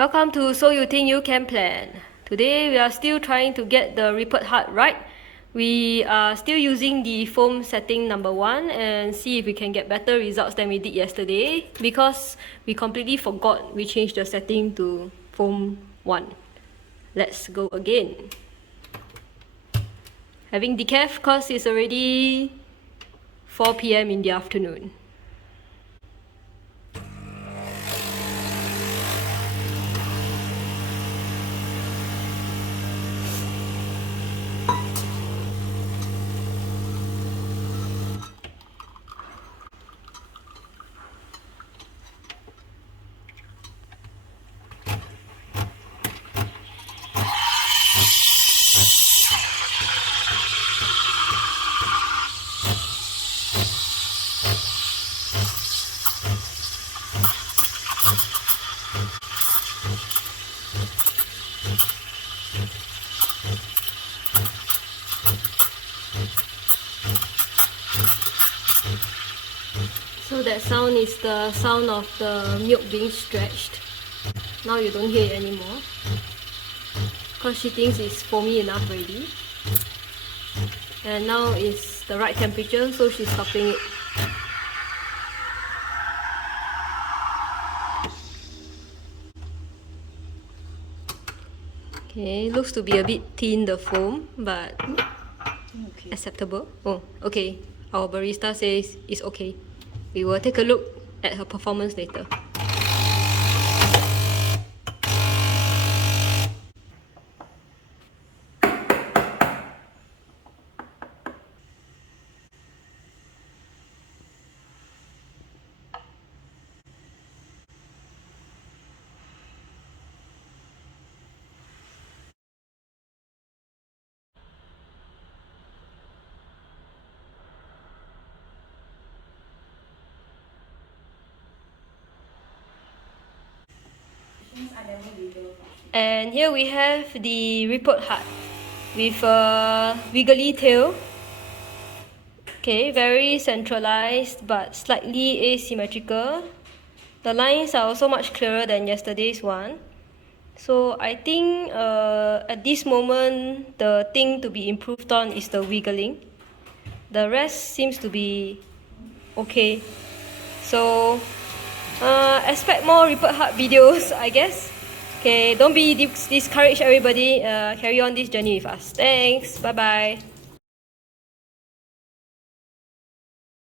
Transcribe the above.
Welcome to So You Think You Can Plan. Today we are still trying to get the report height right. We are still using the foam setting number 1 and see if we can get better results than we did yesterday, because we completely forgot we changed the setting to foam 1. Let's go again. Having decaf because it's already 4 PM in the afternoon. So that sound is the sound of the milk being stretched. Now you don't hear it anymore, because she thinks it's foamy enough already. And now it's the right temperature, so she's stopping it. Okay, looks to be a bit thin, the foam, but okay. Acceptable. Oh, okay. Our barista says it's okay. We will take a look at her performance later. And here we have the report heart with a wiggly tail. Okay, very centralized but slightly asymmetrical. The lines are also much clearer than yesterday's one. So I think at this moment the thing to be improved on is the wiggling. The rest seems to be okay. So expect more report heart videos, I guess. Okay, don't be discouraged, everybody. Carry on this journey with us. Thanks. Bye bye.